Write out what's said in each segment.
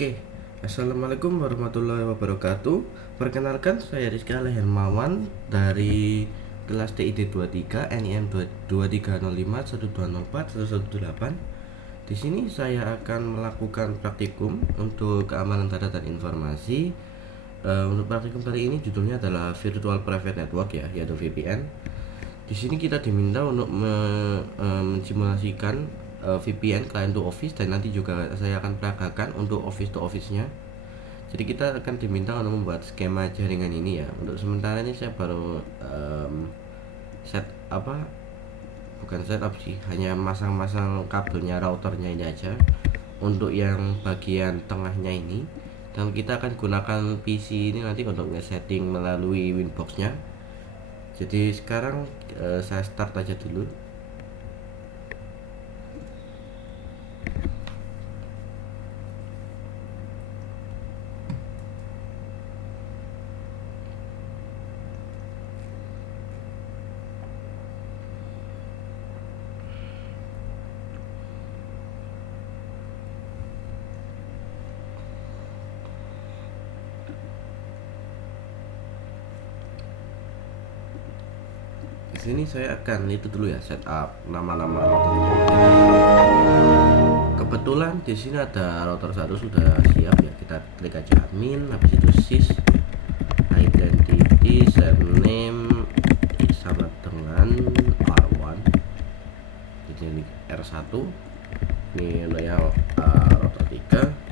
Oke, Assalamualaikum warahmatullahi wabarakatuh. Perkenalkan, saya Rizky Hermawan dari kelas TID 23 NIM 2305 1204 Di sini saya akan melakukan praktikum untuk keamanan data dan informasi. Untuk praktikum kali ini judulnya adalah Virtual Private Network ya, yaitu VPN. Di sini kita diminta untuk mensimulasikan VPN client to office, dan nanti juga saya akan peragakan untuk office to office-nya. Jadi kita akan diminta untuk membuat skema jaringan ini ya. Untuk sementara ini saya baru bukan setup sih, hanya masang-masang kabelnya, routernya ini aja untuk yang bagian tengahnya ini, dan kita akan gunakan PC ini nanti untuk nge-setting melalui Winbox-nya. Jadi sekarang saya start aja dulu. Di sini saya akan itu dulu ya, setup nama-nama routernya. Kebetulan di sini ada router 1 sudah siap ya. Kita klik aja admin, habis itu sys identity surname sama dengan R1. Jadi ini R1. Ini untuk yang router 3.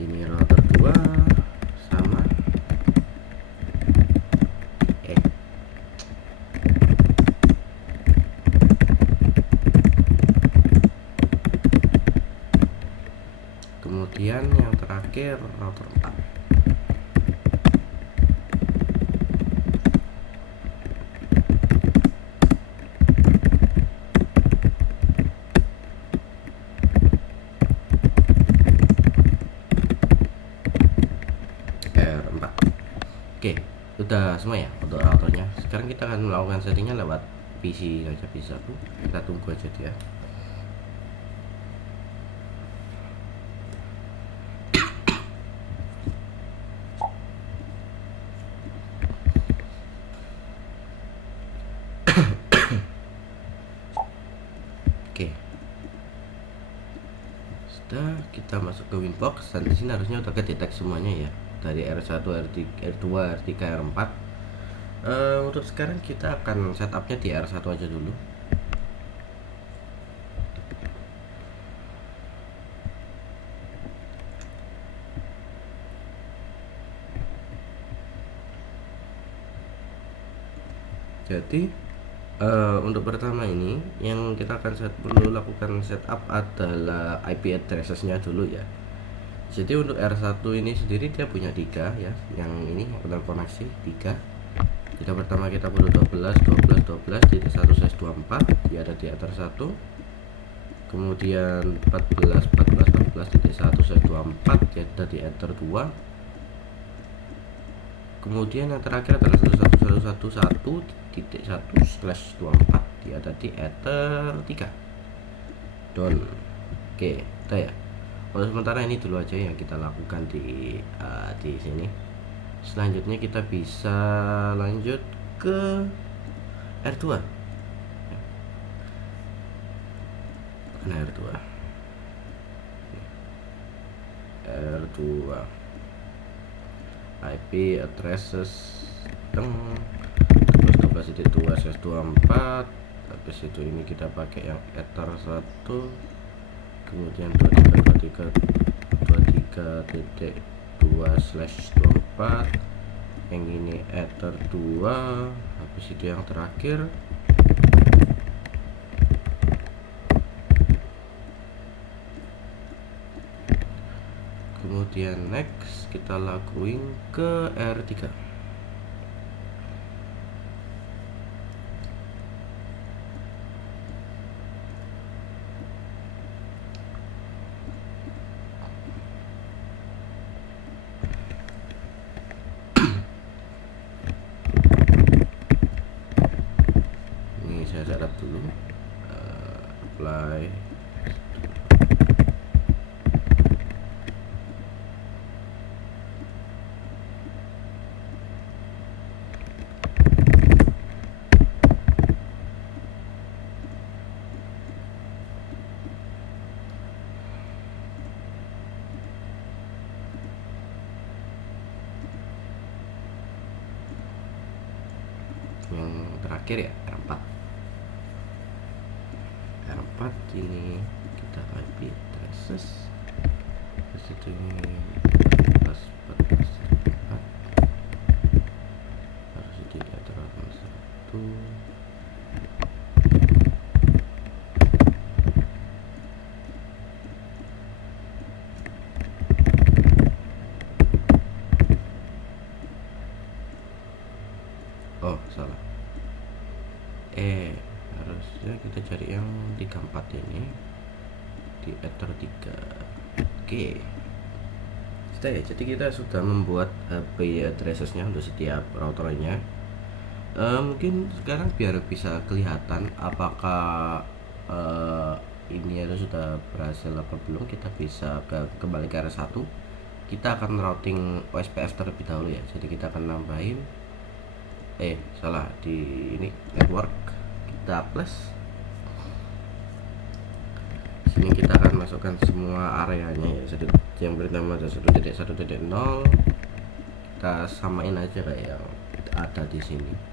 Ini router 2 sama kemudian yang terakhir router 4. Oke, udah semua ya untuk routernya. Sekarang kita akan melakukan settingnya lewat PC saja bisa tuh. Kita tunggu aja dia. Oke. Sudah, kita masuk ke Winbox, dan di sini harusnya udah kedetek semuanya ya. Dari R1, R2, R3, R4. Untuk sekarang kita akan setupnya di R1 aja dulu. Jadi untuk pertama ini yang kita akan perlu lakukan setup adalah IP addressesnya dulu ya. Jadi untuk R1 ini sendiri dia punya 3 ya, yang ini yang koneksi 3. Jadi pertama kita perlu 12.12.12.1/24, dia ada di router 1. Kemudian 14.14.14.1/24, dia ada di router 2. Kemudian yang terakhir adalah 11.1.1.1/24, dia ada di ether 3. Down. Oke, udah ya. Untuk sementara ini dulu aja yang kita lakukan di sini. Selanjutnya kita bisa lanjut ke R2. Nah, R2 IP addresses 12.12.2/24. Habis itu ini kita pakai yang ether 1, kemudian 23.2/24, yang ini ether 2. Habis itu yang terakhir kemudian next kita lakuin ke R3. setup dulu, apply. Yang terakhir ya R4 ini kita IP traces, terus itu ini pas 14 harus di aturan 1. Oh salah, harusnya kita cari yang 34 ini di ether 3. Oke, sudah ya, jadi kita sudah membuat IP addressesnya untuk setiap routernya. Mungkin sekarang biar bisa kelihatan apakah ini ada sudah berhasil apa belum, kita bisa kembali ke R1. Kita akan routing OSPF terlebih dahulu ya, jadi kita akan nambahin salah di ini network, kita plus. Sini kita akan masukkan semua areanya ya, yang pertama ada 1.1.0, kita samain aja kayak yang ada di sini.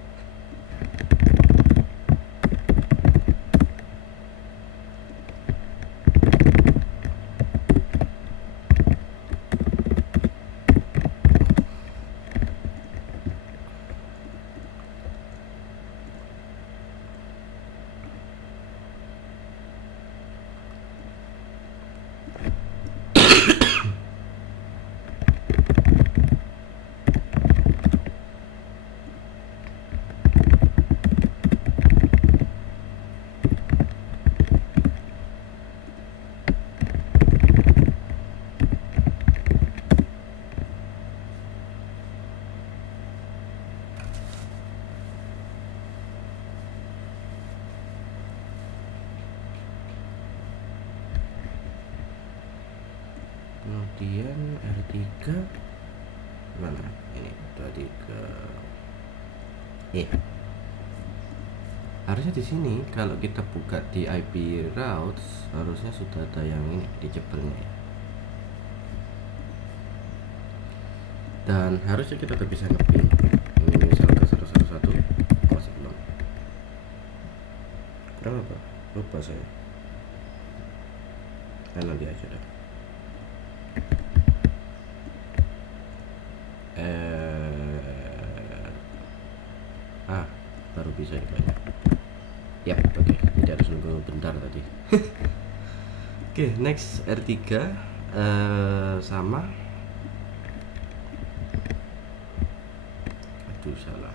Kemudian R3 mana ini, 23 harusnya di sini. Kalau kita buka di IP routes harusnya sudah ada yang ini di jebelnya ya. Dan harusnya kita udah bisa ngepin ini misal ke 111, masih belum. Kenapa? Lupa saya. Nanti aja dah. Baru bisa banyak ya. Oke, tidak harus nunggu bentar tadi. Oke, next R3 sama, aduh salah,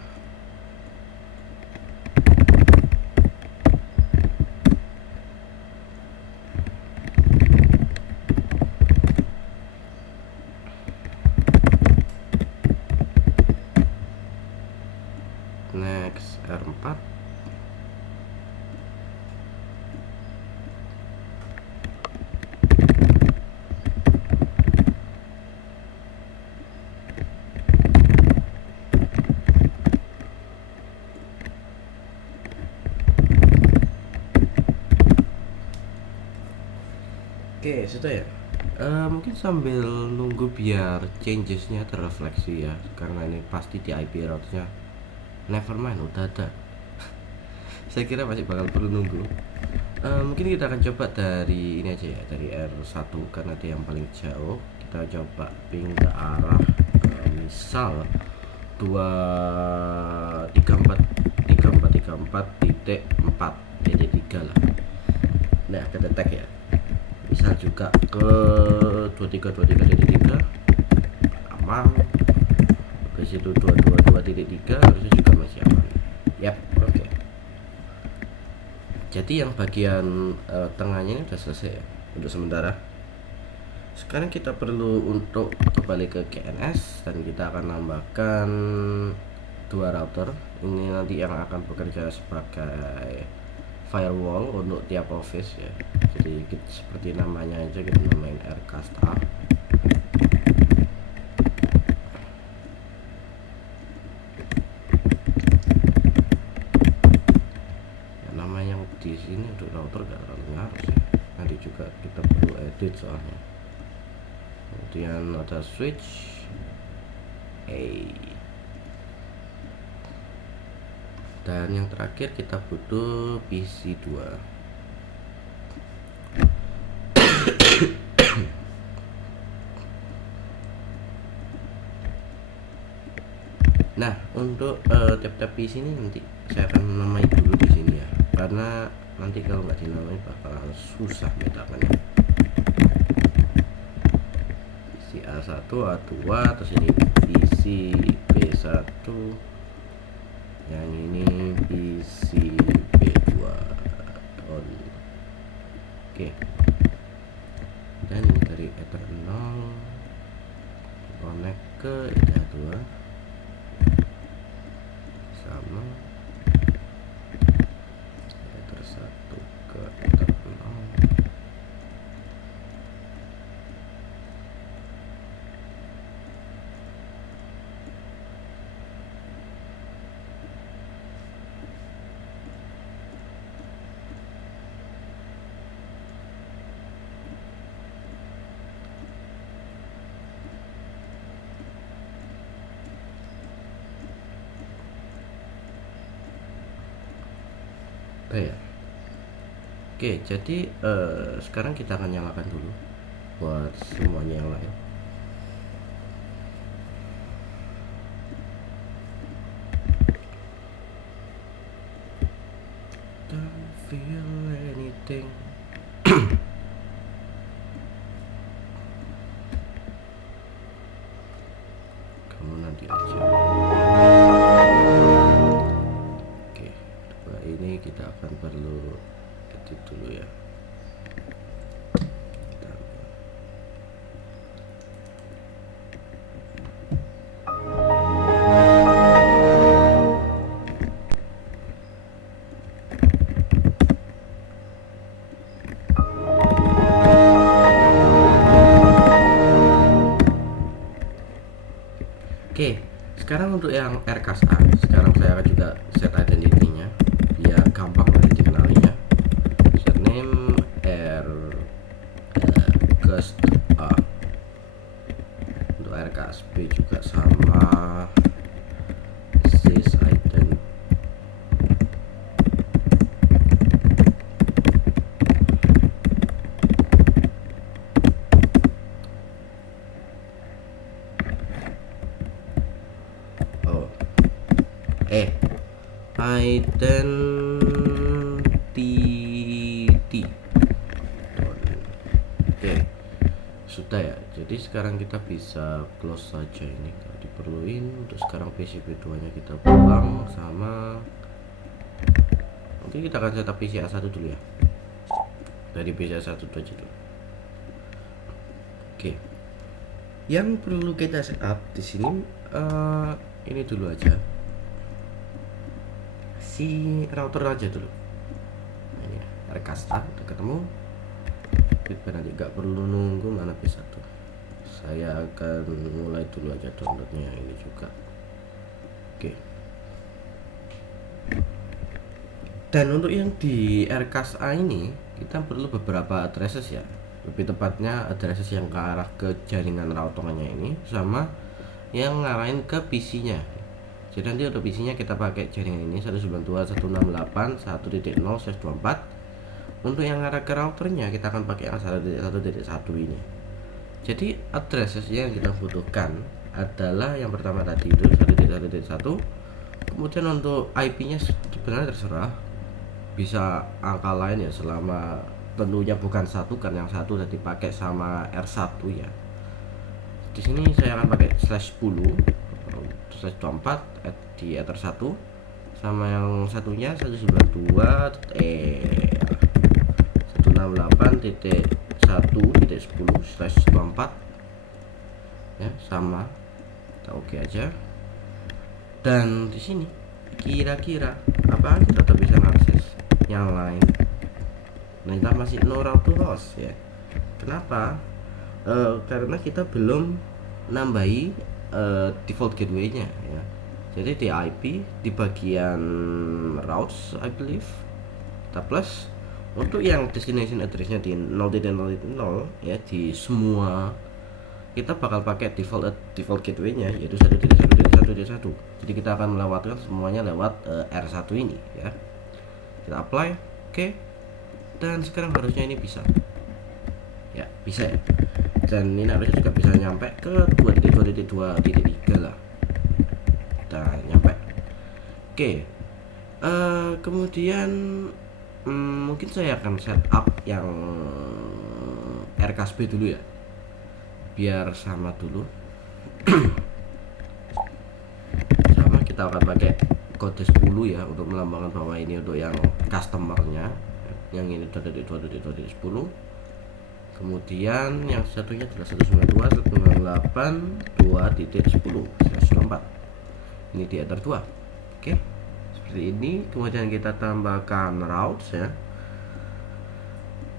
next R4 Oke, sudah ya. Mungkin sambil nunggu biar changesnya terrefleksi ya, karena ini pasti di IP route-nya nevermind udah ada. Saya kira masih bakal perlu nunggu. Mungkin kita akan coba dari ini aja ya, dari R1 karena dia yang paling jauh. Kita coba ping ke arah misal 234.4.3 lah. Nah, kita tag ya. Bisa juga ke 23.23.3 aman. Ke situ 222.3 harusnya juga masih aman. Yap, oke. Jadi yang bagian tengahnya ini udah selesai ya untuk sementara. Sekarang kita perlu untuk kembali ke KNS dan kita akan nambahkan 2 router. Ini nanti yang akan bekerja sebagai firewall untuk tiap office ya. Jadi seperti namanya aja, kita namain Aircast A. Ya, namanya di sini untuk router gak terlalu ngaruh sih, nanti juga kita perlu edit soalnya. Kemudian ada switch A, dan yang terakhir kita butuh PC 2. Nah, untuk tiap-tiap PC ini nanti saya akan menamai dulu di sini ya, karena nanti kalau nggak dinamai bakalan susah bedakannya. PC A1, A2, terus ini PC B1, yang ini PC B2 on. Oke. Dan ini dari Ether 0 connect ke Ether 2 sama Ether 1 ke Ether 0. Ya. Oke, jadi sekarang kita akan nyalakan dulu buat semuanya yang lain. Don't feel anything. Kamu nanti aja. Ini kita akan perlu edit dulu ya. Oke, sekarang untuk yang Aircast A, sekarang saya akan juga set identity-nya biar gampang nanti dikenalinya. Username Aircast A. Untuk Aircast B juga sama, sys ident. Identity. Oke, sudah ya. Jadi sekarang kita bisa close saja ini kalau diperluin. Untuk sekarang PCB2 nya kita buang, sama nanti kita akan setup PC A1 dulu ya. Dari PC A1 aja dulu. Oke, yang perlu kita setup di sini ini dulu aja, si router aja dulu. Nah, ini Aircast A udah ketemu. Kita nanti nggak perlu nunggu mana P1. Saya akan mulai dulu aja downloadnya ini juga. Oke. Dan untuk yang di Aircast A ini kita perlu beberapa addresses ya. Lebih tepatnya addresses yang ke arah ke jaringan routernya ini, sama yang ngarahin ke PC-nya. Jadi nanti untuk PC-nya kita pakai jaringan ini 192.168.1.0/24. Untuk yang arah ke routernya kita akan pakai yang 1.1.1 ini. Jadi addresses yang kita butuhkan adalah yang pertama tadi itu 1.1.1. Kemudian untuk IP-nya sebenarnya terserah, bisa angka lain ya, selama tentunya bukan satu, kan yang satu udah dipakai sama R1 ya. Di sini saya akan pakai /10/24 di Ether 1, sama yang satunya 192.168.1.10/24 ya, sama. Kita oke aja. Dan di sini kira-kira apa kita tetap bisa mengakses yang lain Nah, kita masih no route to host ya. Kenapa? Karena kita belum nambahi default gateway-nya ya. Jadi di IP di bagian routes I believe kita plus untuk yang destination address-nya di 0.0.0 ya, di semua kita bakal pakai default gateway-nya yaitu 1.1.1.1. Jadi kita akan melewatkan semuanya lewat R1 ini ya. Kita apply, oke. Dan sekarang harusnya ini bisa. Ya, bisa ya. Dan ini harusnya juga bisa nyampe ke 2.2.2.3 lah. Kita nyampe. Oke. Kemudian mungkin saya akan setup yang RKSB dulu ya, biar sama dulu. Sama, kita akan pakai kode 10 ya untuk melambangkan bahwa ini untuk yang customernya, yang ini 2.2.2.10. Kemudian yang satunya adalah 192.168.2.10/4. Ini di enter 2. Oke, seperti ini. Kemudian kita tambahkan routes ya.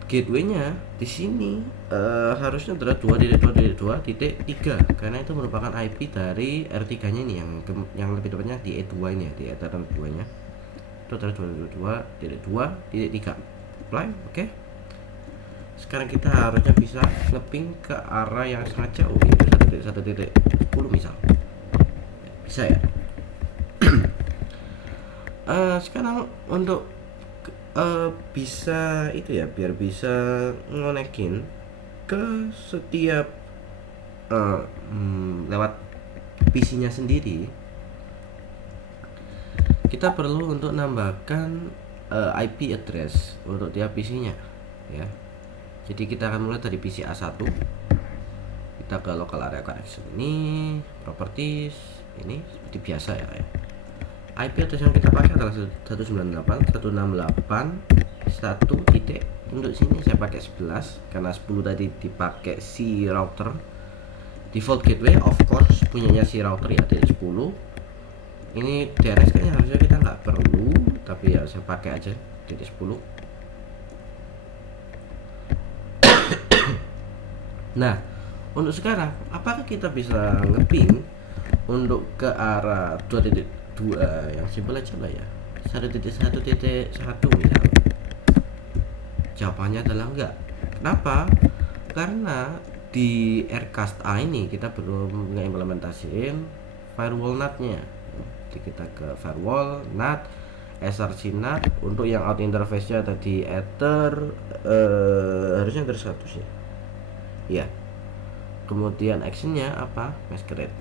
Gateway-nya di sini harusnya adalah 2.2.2.3 karena itu merupakan IP dari R3-nya ini, yang lebih tepatnya di E2 ini ya, di Ethernet 2-nya. Itu adalah 2.2.2.3. Apply, oke. Sekarang kita harusnya bisa ngeping ke arah yang sangat jauh, yaitu 1.1.10 misal. Bisa ya. Sekarang untuk bisa itu ya, biar bisa ngonekin ke setiap lewat PC-nya sendiri, kita perlu untuk nambahkan IP address untuk tiap PC-nya ya. Jadi kita akan mulai dari PC A1, kita ke local area connection ini, properties ini seperti biasa ya. IP address yang kita pakai adalah 192.168.1. Untuk sini saya pakai 11 karena 10 tadi dipakai si router. Default gateway of course punyanya si router ya, dari 10. Ini DNS kayaknya harusnya kita nggak perlu, tapi ya saya pakai aja dari 10. Nah, untuk sekarang apakah kita bisa ngeping untuk ke arah 2.2 yang simpel aja lah ya, 1.1.1 misal? Jawabannya adalah enggak. Kenapa? Karena di Rcast A ini kita belum ngeimplementasiin firewall NAT-nya. Jadi kita ke firewall NAT, SRC NAT. Untuk yang out interface-nya tadi Ether harusnya dari 100 ya. Ya. Kemudian actionnya apa? Masquerade.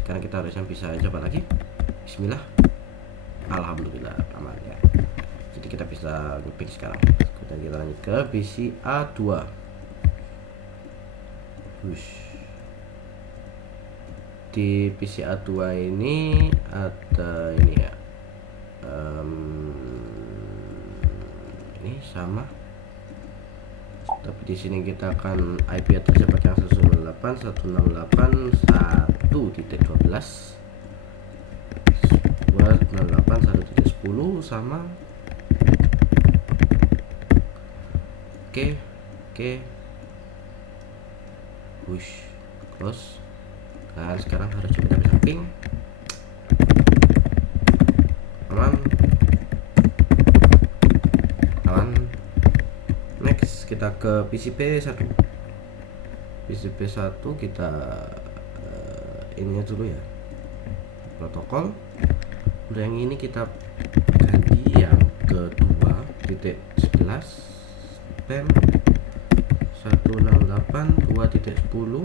Sekarang kita harusnya bisa coba lagi. Bismillah. Alhamdulillah aman ya. Jadi kita bisa ngeping sekarang. Kemudian kita lanjut ke PC A2. Di PC A2 ini ada ini ya. Ini sama. Tapi di sini kita akan IP address pakai 198.168.1.12 buat 198.1.10 sama. Oke. Push close. Dan sekarang harus kita bisa ping. Aman. Next kita ke PCP1. PCP1 kita ininya dulu ya, protokol. Udah, yang ini kita ganti yang kedua titik 11 spam 168.2.10.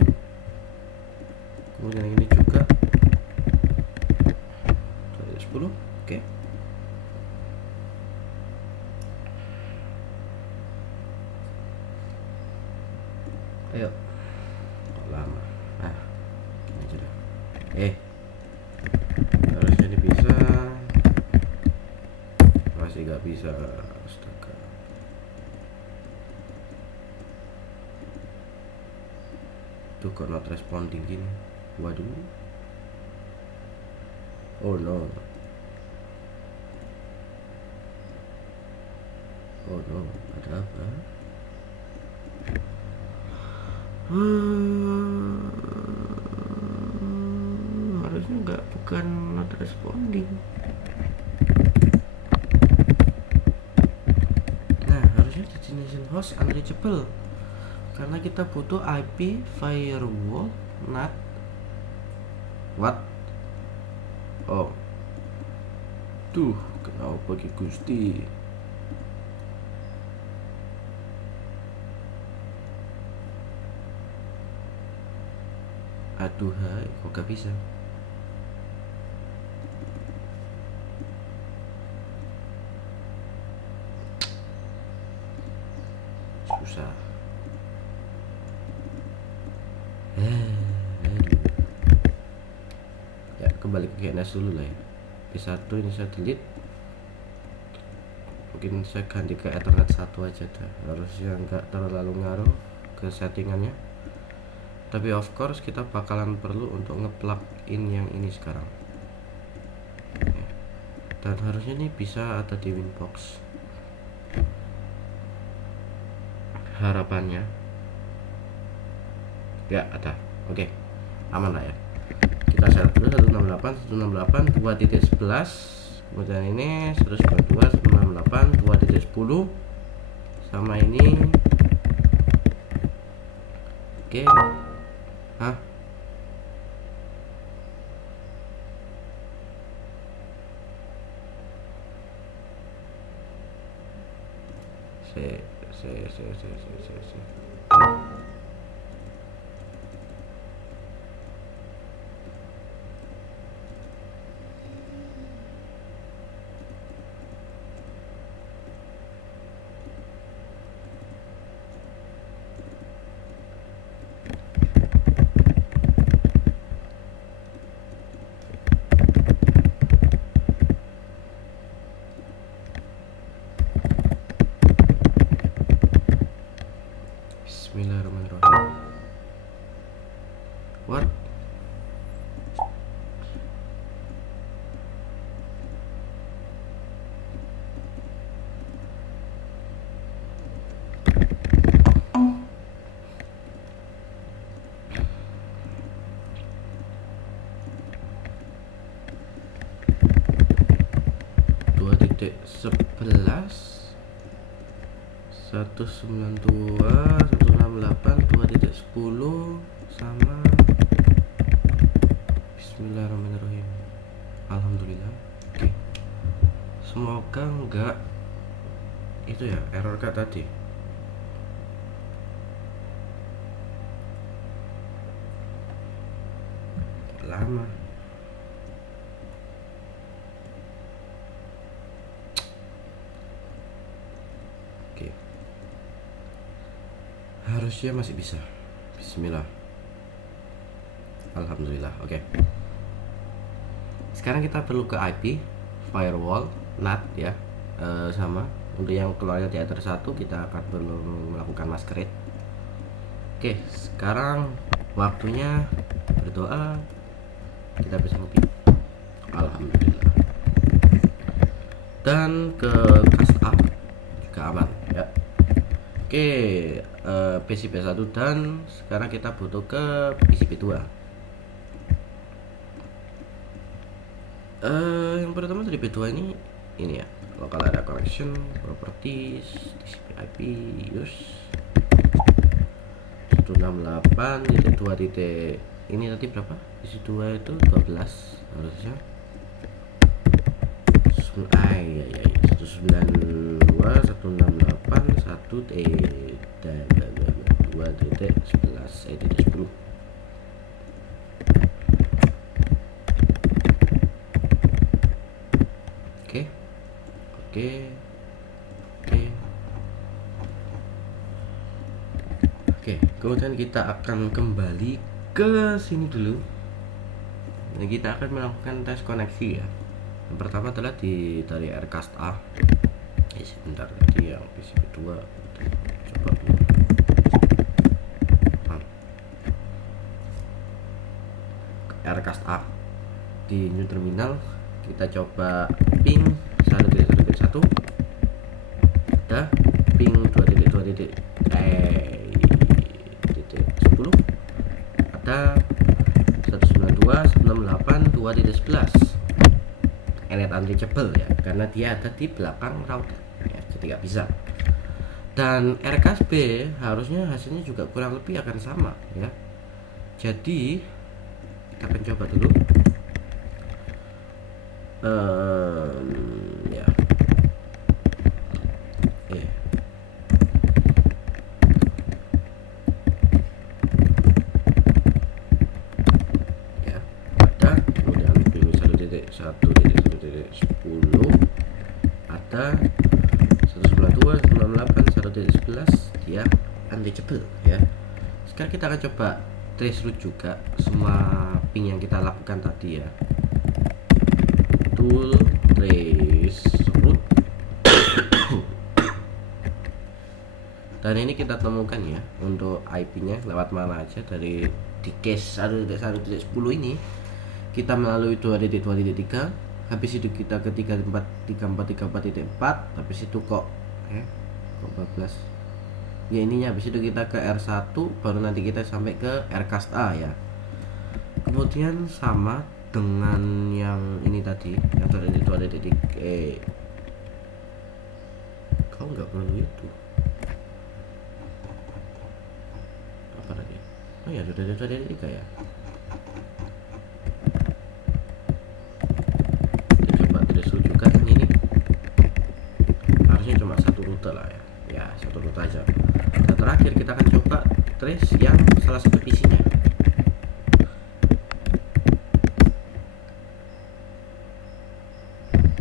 Kemudian ini juga 2.10. Oke. Ayo. Kok lama? Ini aja dah. Harusnya ini bisa. Masih gak bisa. Astaga. Tuh kok not responding gini. Waduh. Oh no. Oh no, ada apa? Harusnya bukan not responding. Nah, harusnya destination host unreachable karena kita butuh IP firewall NAT. What? Oh, tuh kenapa Gusti? Aduh, hai, kok gak bisa? Susah. Ya, kembali ke GNS dulu lah ya. P1 ini saya delete. Mungkin saya ganti ke Ethernet 1 aja dah. Harusnya nggak terlalu ngaruh ke settingannya. Tapi of course kita bakalan perlu untuk ngeplug in yang ini sekarang. Dan harusnya ini bisa ada di Winbox. Harapannya. Ya, ada. Oke. Aman lah ya. Kita setup dulu 168 2.11. Kemudian ini 192 168 2.10 sama ini. Oke. Hah? Se. Bismillahirrahmanirrahim. What? Dua titik 11 192 168 2.10 sama. Bismillahirrahmanirrahim. Alhamdulillah. Oke. Semoga enggak itu ya error kayak tadi. Lama. Oke. Harusnya masih bisa. Bismillah. Alhamdulillah. Oke. Sekarang kita perlu ke IP firewall NAT ya. Sama untuk yang keluarnya di Ether 1 kita akan perlu melakukan masquerade. Oke, sekarang waktunya berdoa. Kita bisa ngopi. Alhamdulillah. Dan ke cast up juga aman ya. Oke, PCP 1 dan sekarang kita butuh ke PCP 2. Yang pertama dari P2 ini ya, local area connection, properties, TCP IP, use 168 titik 2 titik ini tadi berapa? Isi 2 itu 12 harusnya. 192 168 1 2 titik 11 titik 10. Oke, kemudian kita akan kembali ke sini dulu. Nah, kita akan melakukan tes koneksi ya. Yang pertama adalah dari Aircast A. Sebentar, tadi yang PCP 2 coba dulu. Aircast A di new terminal kita coba ping 1.1.1. Udah. 2.11 Ethernet unreachable ya, karena dia ada di belakang router ya, jadi nggak bisa. Dan RKSB harusnya hasilnya juga kurang lebih akan sama ya. Jadi kita akan coba dulu ya. Ya, ada kemudian pilih 1.1.1.10, ada 192, 168, 1.11 dia unreachable ya. Sekarang kita akan coba trace route juga semua ping yang kita lakukan tadi ya. Tool trace route dan ini kita temukan ya untuk IP-nya lewat mana aja. Dari di case 1.1.10 ini kita melalui 2.2.3, habis itu kita ke 34.34.4, habis itu kok 14 ya ininya, habis itu kita ke R1, baru nanti kita sampai ke Rcast A ya. Kemudian sama dengan yang ini tadi yang dari itu ada titik kau nggak perlu itu apa tadi, oh ya sudah ada tiga ya. Kita coba trace juga yang ini, harusnya cuma satu rute lah ya, satu rute aja. Dan terakhir kita akan coba trace yang salah satu PC-nya.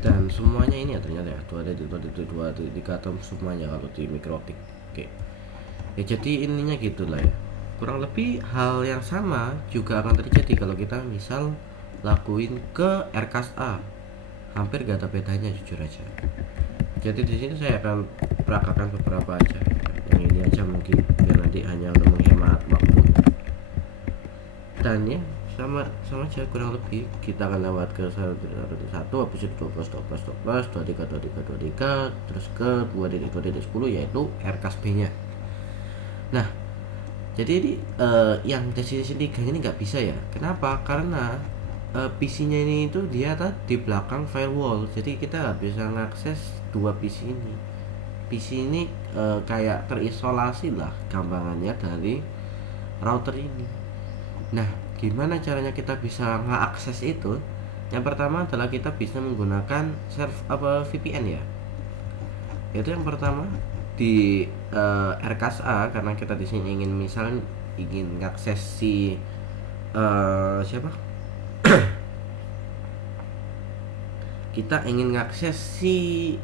Dan semuanya ini ya ternyata ya 2.2.3 atau semuanya kalau di microtik. Oke. Ya jadi ininya gitulah ya. Kurang lebih hal yang sama juga akan terjadi kalau kita misal lakuin ke Rcast A. Hampir gak ada bedanya jujur aja. Jadi di sini saya akan peragakan beberapa aja. Yang ini aja mungkin biar nanti hanya untuk menghemat waktu. Dan ya sama aja kurang lebih. Kita akan lewat ke 1, habis itu 12, 23, terus ke 2.2.10 yaitu Rcast B nya. Nah jadi ini yang destination 3 ini nggak bisa ya. Kenapa? Karena PC nya ini itu dia di belakang firewall, jadi kita nggak bisa mengakses dua PC ini. PC ini kayak terisolasi lah gampangannya dari router ini. Nah gimana caranya kita bisa mengakses itu? Yang pertama adalah kita bisa menggunakan VPN ya. Itu yang pertama di Rcast A, karena kita di sini ingin mengakses si siapa? Kita ingin mengakses si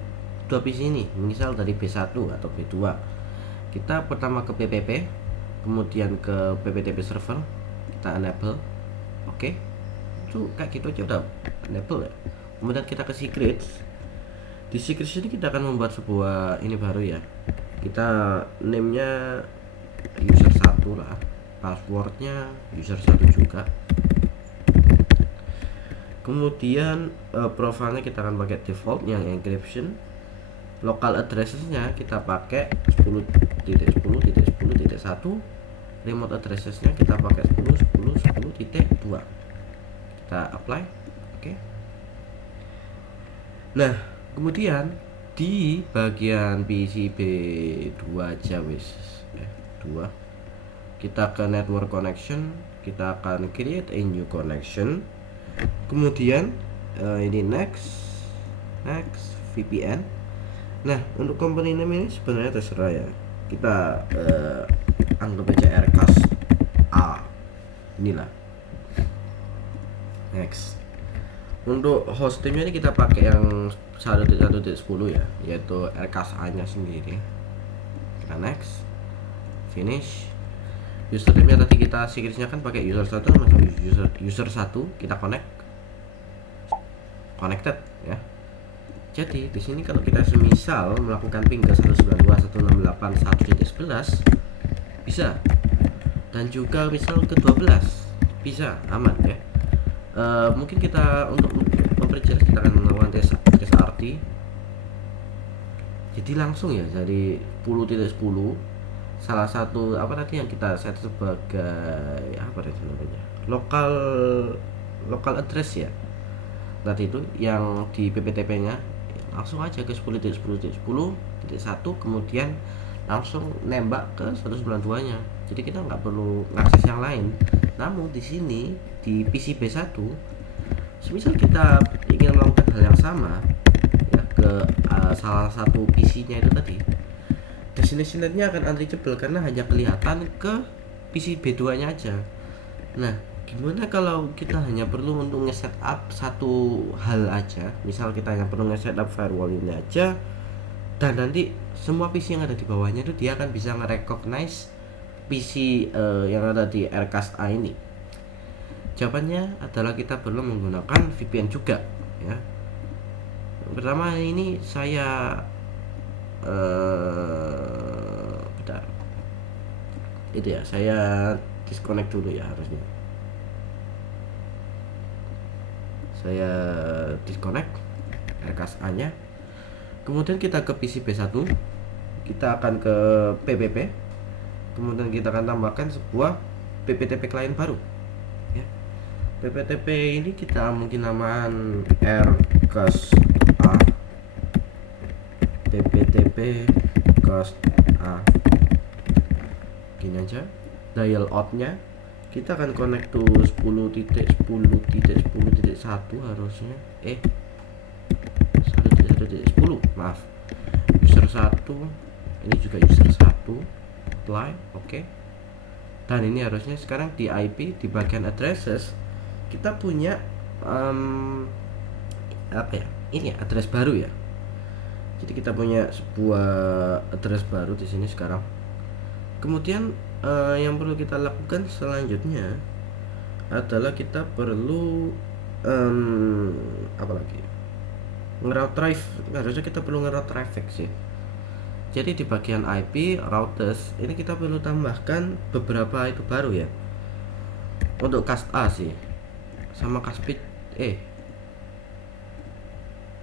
dua PC ini, misal dari B1 atau B2. Kita pertama ke PPP, kemudian ke PPTP server, kita enable. Oke. Itu kayak gitu aja udah enable ya. Kemudian kita ke secrets. Di secrets ini kita akan membuat sebuah ini baru ya. Kita name-nya user 1 lah, passwordnya user 1 juga. Kemudian profilnya kita akan pakai default yang encryption. Local addressesnya kita pakai 10.10.10.1. Remote addressesnya kita pakai 10.10.10.2. Kita apply. Oke. Nah kemudian di bagian PCB 2 aja wis 2, kita ke network connection, kita akan create a new connection. Kemudian ini next VPN. Nah untuk company name ini sebenarnya terserah ya, kita anggap aja Rcast A inilah. Next, untuk hostingnya ini kita pakai yang 1.1.10 ya, yaitu Rcast A nya sendiri. Kita next, finish. Username-nya tadi kita secretsnya kan pakai user 1 sama user 1, kita connected ya. Jadi di sini kalau kita semisal melakukan ping ke 192.168.1.11 bisa, dan juga misal ke 12 bisa, aman ya. Mungkin kita untuk memperjelas kita akan melakukan tes RT. Jadi langsung ya dari 10.10 salah satu apa tadi yang kita set sebagai apa namanya, lokal local address ya tadi itu yang di PPTP nya, langsung aja ke 10.10.10.1 kemudian langsung nembak ke 192 nya, jadi kita nggak perlu ngakses yang lain. Namun di sini di PC B1, semisal kita ingin melakukan hal yang sama ya ke salah satu PC nya itu tadi, destination netnya akan unreachable karena hanya kelihatan ke PC B2 nya aja. Nah, gimana kalau kita hanya perlu untuk nge-setup satu hal aja, misal kita hanya perlu nge-setup firewall ini aja, dan nanti semua PC yang ada di bawahnya itu dia akan bisa nge-recognize PC yang ada di Aircast A ini. Jawabannya adalah kita perlu menggunakan VPN juga ya. Pertama ini saya bentar. Itu ya, saya disconnect dulu ya harusnya. Saya disconnect Aircast A nya. Kemudian kita ke PC B1, kita akan ke PPP. Kemudian kita akan tambahkan sebuah PPTP client baru ya. PPTP ini kita mungkin namakan Aircast A, PPTP Cast A, gini aja. Dial out nya kita akan connect to 10.10.10.1 harusnya 1.1.10, maaf, user 1 ini juga user 1 apply, oke. Dan ini harusnya sekarang di IP di bagian addresses kita punya apa ya, ini ya address baru ya. Jadi kita punya sebuah address baru di sini sekarang. Kemudian yang perlu kita lakukan selanjutnya adalah kita perlu apa lagi, ngeroute traffic. Harusnya kita perlu ngeroute traffic sih. Jadi di bagian IP routers ini kita perlu tambahkan beberapa itu baru ya. Untuk cast A sih, sama caspit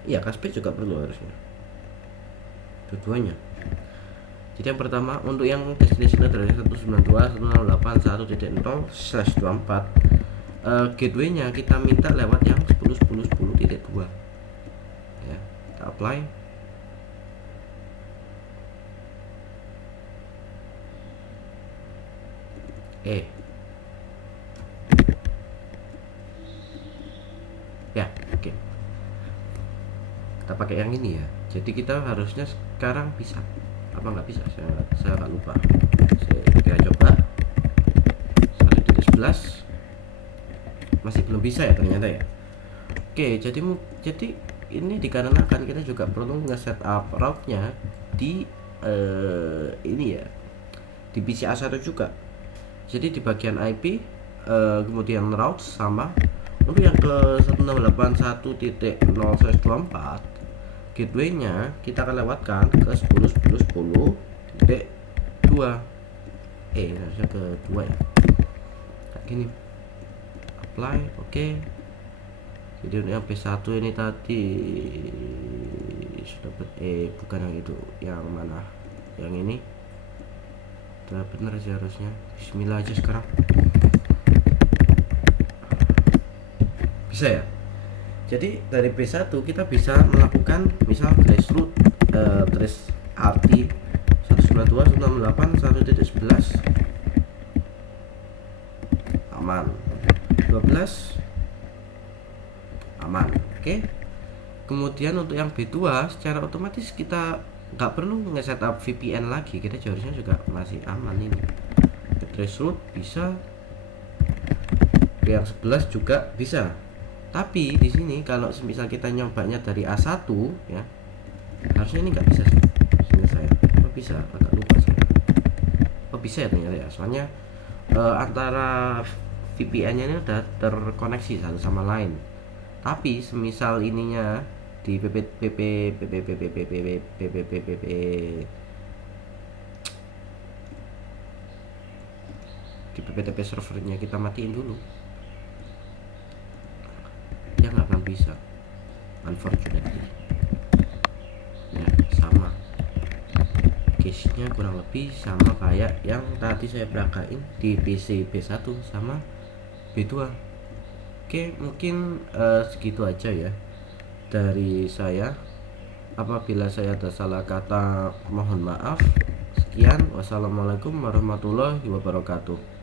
iya caspit juga perlu harusnya, dua-duanya. Jadi yang pertama untuk yang destination adalah 192.168.0/24. Gateway-nya kita minta lewat yang 10.10.10.2 ya. Kita apply. Ya, oke. Kita pakai yang ini ya. Jadi kita harusnya sekarang bisa apa nggak bisa, saya nggak lupa. Kita coba 1.11 masih belum bisa ya ternyata ya. Oke, jadi ini dikarenakan kita juga perlu nge-setup route-nya di ini ya, di PC A1 juga. Jadi di bagian IP kemudian route sama untuk yang ke 168.1.0/24 gateway-nya kita akan lewatkan ke 10.10.10.2. Harusnya ke 2 ya. Kayak gini. Apply, oke. Jadi untuk yang P1 ini tadi sudah bukan yang itu, yang mana? Yang ini. Sudah benar sih harusnya. Bismillah aja sekarang. Bisa ya. Jadi dari P1 kita bisa melakukan misal trace route, trace RT 192.168.1.11 aman, 12 aman, oke. Kemudian untuk yang B2 secara otomatis kita nggak perlu nge-setup VPN lagi, kita harusnya juga masih aman ini. Trace route bisa, yang 11 juga bisa. Tapi di sini kalau misal kita nyobanya dari A1 ya, harusnya ini nggak bisa sih. Sini saya, bisa, agak lupa saya. Bisa ya ternyata ya, soalnya antara VPN-nya ini udah terkoneksi satu sama lain. Tapi semisal ininya di di PPTP servernya kita matiin dulu, ya nggak akan bisa, unfortunately ya. Sama case nya kurang lebih sama kayak yang tadi saya peragain di PC B1 sama B2. Oke, mungkin segitu aja ya dari saya. Apabila saya ada salah kata, mohon maaf. Sekian, wassalamualaikum warahmatullahi wabarakatuh.